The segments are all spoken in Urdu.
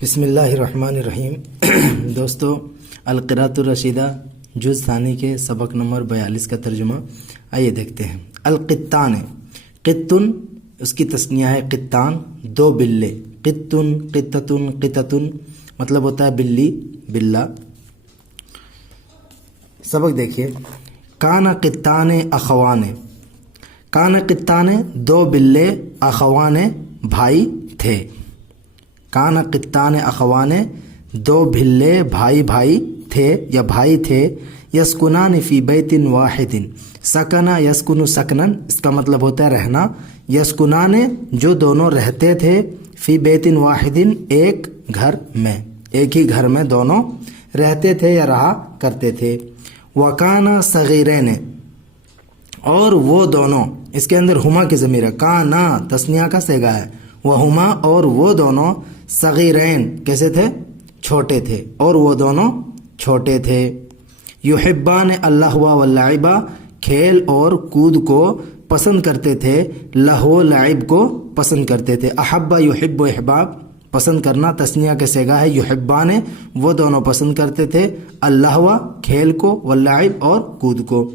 بسم اللہ الرحمن الرحیم۔ دوستو، القراءۃ الرشیدہ جز ثانی کے سبق نمبر 42 کا ترجمہ آئیے دیکھتے ہیں۔ القطان، قطن اس کی تثنیہ ہے قطان، دو بلے، قطن قطتن قطتن مطلب ہوتا ہے بلی بلا۔ سبق دیکھیے۔ کان قطان اخوان، کان قطان دو بلے، اخوان بھائی تھے۔ کان قطان اخوان دو بھلے بھائی تھے یا بھائی تھے۔ یسکنان فی بیت واحد، سکنا یسکن سکنن اس کا مطلب ہوتا ہے رہنا۔ یسکنان جو دونوں رہتے تھے، فی بیت واحد ایک گھر میں، ایک ہی گھر میں دونوں رہتے تھے یا رہا کرتے تھے۔ وکانا صغیرین، اور وہ دونوں، اس کے اندر ہما کی ضمیر ہے، کانا تثنیہ کا صیغہ ہے، وہما اور وہ دونوں، صغیرین کیسے تھے؟ چھوٹے تھے، اور وہ دونوں چھوٹے تھے۔ یحبان اللہو واللعب، کھیل اور کود کو پسند کرتے تھے، لہو لعب کو پسند کرتے تھے۔ احب یحب احباب پسند کرنا، تثنیہ کے صیغہ ہے، یحبان وہ دونوں پسند کرتے تھے، اللہو کھیل کو، واللعب اور کود کو۔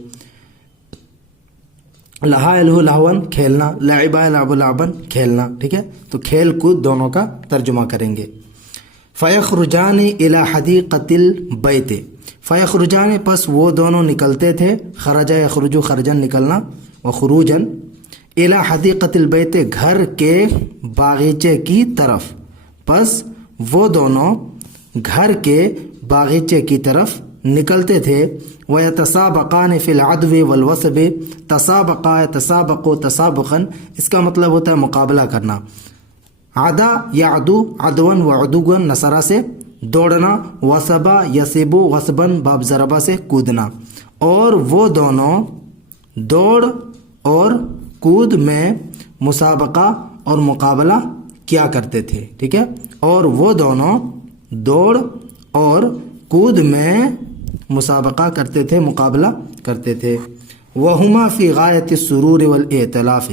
لہا الہ لہون کھیلنا، لعبا یلعب لعبن کھیلنا، ٹھیک ہے؟ تو کھیل کود دونوں کا ترجمہ کریں گے۔ فیخرجان الی حدیقۃ البیت، فیخرجان پس وہ دونوں نکلتے تھے، خرج یخرج خرجن نکلنا، وخروجن، الی حدیقۃ البیت گھر کے باغیچے کی طرف، پس وہ دونوں گھر کے باغیچے کی طرف نکلتے تھے۔ وَيَتَسَابَقَانِ فِي الْعَدْوِ وَالْوَثْبِ، تسابقہ تسابق و تسابقاً اس کا مطلب ہوتا ہے مقابلہ کرنا۔ عدا یعدو عدون و عدوًا نصرہ سے دوڑنا، وثبا یسبو وثباً باب ضربہ سے کودنا۔ اور وہ دونوں دوڑ اور کود میں مسابقہ اور مقابلہ کیا کرتے تھے، ٹھیک ہے؟ اور وہ دونوں دوڑ اور کود میں مسابقہ کرتے تھے، مقابلہ کرتے تھے۔ وہما فی غایت السرور والائتلاف،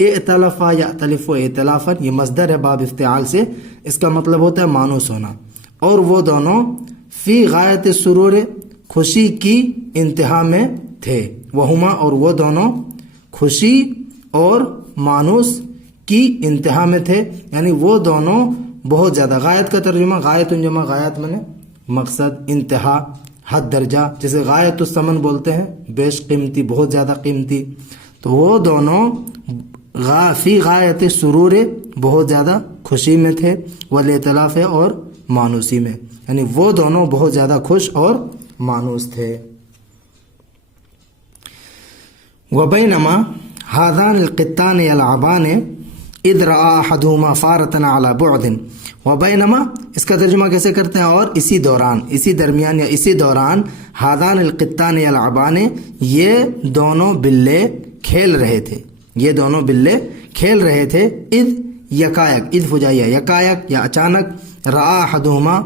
ائتلف یأتلف ائتلافا یہ مصدر ہے باب افتعال سے، اس کا مطلب ہوتا ہے مانوس ہونا۔ اور وہ دونوں فی غایت السرور خوشی کی انتہا میں تھے۔ وہما اور وہ دونوں خوشی اور مانوس کی انتہا میں تھے، یعنی وہ دونوں بہت زیادہ، غایت کا ترجمہ غایت جمع غایت میں مقصد، انتہا، حد درجہ، جسے غایت الثمن بولتے ہیں، بیش قیمتی، بہت زیادہ قیمتی۔ تو وہ دونوں فی غایت سرور بہت زیادہ خوشی میں تھے، والائتلاف اور مانوسی میں، یعنی وہ دونوں بہت زیادہ خوش اور مانوس تھے۔ وبینما ہذان القطان یلعبان اذ رأى احدهما فارة على بعد، وبینما اس کا ترجمہ کیسے کرتے ہیں؟ اور اسی دوران، اسی درمیان یا اسی دوران، ہادان القطان یلعبان یہ دونوں بلے کھیل رہے تھے، یہ دونوں بلے کھیل رہے تھے۔ اذ یکایک، اذ فجائیہ، یکایک یا اچانک، رآ احدہما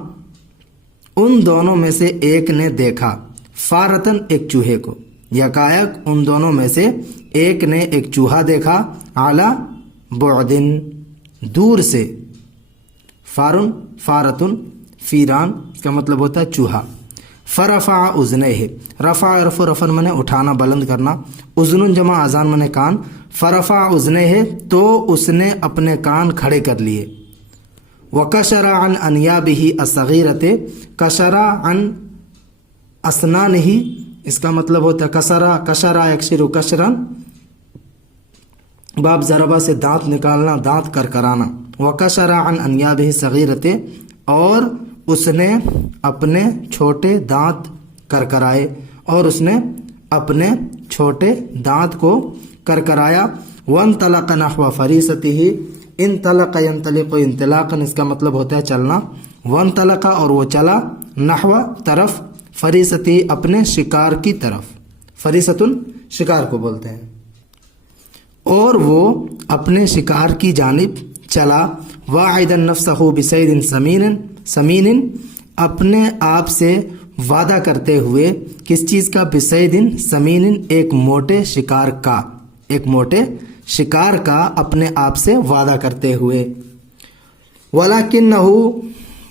ان دونوں میں سے ایک نے دیکھا، فارتن ایک چوہے کو، یکایک ان دونوں میں سے ایک نے ایک چوہا دیکھا، علی بعدن دور سے، فارن فارتن فیران اس کا مطلب ہوتا ہے چوہا۔ فرفع اذنیہ، رفع رفع رفن منے اٹھانا بلند کرنا، اذن جمع اذان منے کان، فرفع اذنیہ تو اس نے اپنے کان کھڑے کر لیے۔ وکشر عن انیابہ الصغیرۃ، کشر عن اسنانہ اس کا مطلب ہوتا ہے کسرا، کشرا یکشر کشرا باب ضربہ سے دانت نکالنا، دانت کرکرانا۔ وکشر عن انیابہ الصغیرۃ اور اس نے اپنے چھوٹے دانت کرکرائے، اور اس نے اپنے چھوٹے دانت کو کرکرایا۔ وانطلق نحو فریستہ، انطلق ینطلق انطلاقا اس کا مطلب ہوتا ہے چلنا۔ وانطلق اور وہ چلا، نحو طرف، فریستہ اپنے شکار کی طرف، فریستن شکار کو بولتے ہیں، اور وہ اپنے شکار کی جانب چلا۔ واعدا نفسہ بصید سمین اپنے آپ سے وعدہ کرتے ہوئے، کس چیز کا؟ بصید سمین ایک موٹے شکار کا، ایک موٹے شکار کا اپنے آپ سے وعدہ کرتے ہوئے۔ وَلَكِنَّهُ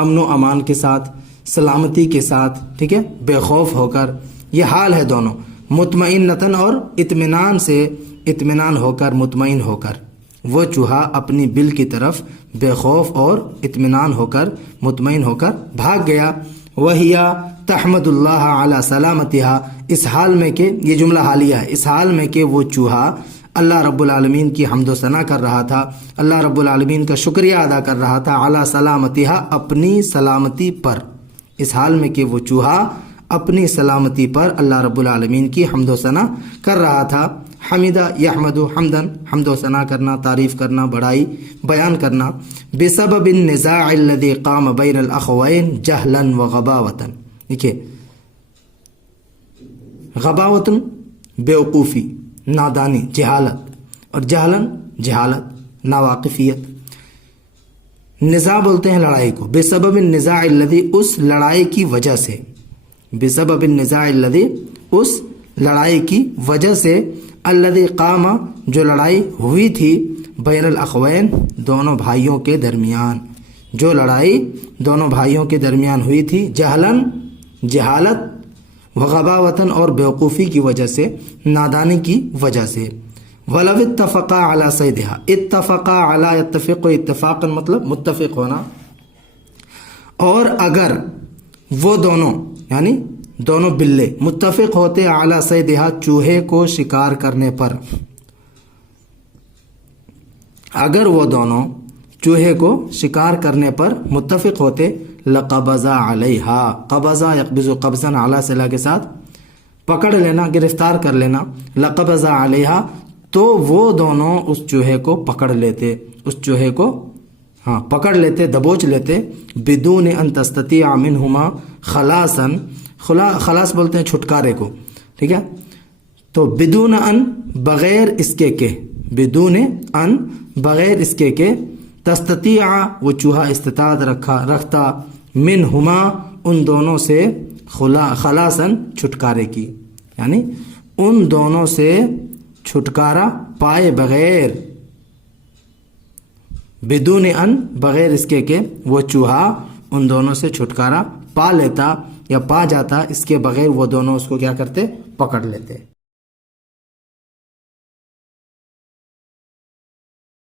امن و امان کے ساتھ، سلامتی کے ساتھ، ٹھیک ہے، بے خوف ہو کر، یہ حال ہے دونوں، مطمئنتاً اور اطمینان سے، اطمینان ہو کر، مطمئن ہو کر، وہ چوہا اپنی بل کی طرف بے خوف اور اطمینان ہو کر، مطمئن ہو کر بھاگ گیا۔ وَهِيَ تَحْمَدُ اللَّهَ عَلَى سَلَامَتِهَا، اس حال میں کہ یہ جملہ حالیہ ہے، اس حال میں کہ وہ چوہا اللہ رب العالمین کی حمد و ثنا کر رہا تھا، اللہ رب العالمین کا شکریہ ادا کر رہا تھا، علی سلامتها، اپنی سلامتی پر، اس حال میں کہ وہ چوہا اپنی سلامتی پر اللہ رب العالمین کی حمد و ثنا کر رہا تھا۔ حمیدہ یحمد حمدن، حمد و ثنا کرنا، تعریف کرنا، بڑائی بیان کرنا، بسبب النزاع الذي قام بین الاخوین جہلا وغباوۃ، دیکھیے غباوۃ بیوقوفی، نادانی، جہالت، اور جہلن جہالت، ناواقفیت۔ نزاع بولتے ہیں لڑائی کو، بسبب النزاع الذی، اس لڑائی کی وجہ سے، بسبب النزاع الذی، اس لڑائی کی وجہ سے، الذی قام، جو لڑائی ہوئی تھی، بین الاخوین، دونوں بھائیوں کے درمیان، جو لڑائی دونوں بھائیوں کے درمیان ہوئی تھی، جہلن جہالت، وغباوتن اور بیوقوفی کی وجہ سے، نادانی کی وجہ سے۔ ولو اتفقا علی صیدہا، اتفقا علی، یتفق اتفاقا مطلب متفق ہونا، اور اگر وہ دونوں یعنی دونوں بلے متفق ہوتے اعلی صیدہا، چوہے کو شکار کرنے پر، اگر وہ دونوں چوہے کو شکار کرنے پر متفق ہوتے، لقبضا علیہا، قبضا یقبض قبضا، اعلی صلہ کے ساتھ پکڑ لینا، گرفتار کر لینا، لقبضا علیہا، تو وہ دونوں اس چوہے کو پکڑ لیتے، اس چوہے کو پکڑ لیتے، دبوچ لیتے، بدون ان تستطیع منہما خلاصا، خلاص بولتے ہیں چھٹکارے کو، ٹھیک ہے، تو بدون ان، بغیر اس کے کہ، بدون ان، بغیر اس کے کہ، تستطیع، وہ چوہا استطاعت رکھتا، منہما، ان دونوں سے، خلاصا، چھٹکارے کی، یعنی ان دونوں سے چھٹکارا پائے بغیر، بدون ان، بغیر اس کے کہ وہ چوہا ان دونوں سے چھٹکارا پا لیتا یا پا جاتا، اس کے بغیر وہ دونوں اس کو کیا کرتے، پکڑ لیتے۔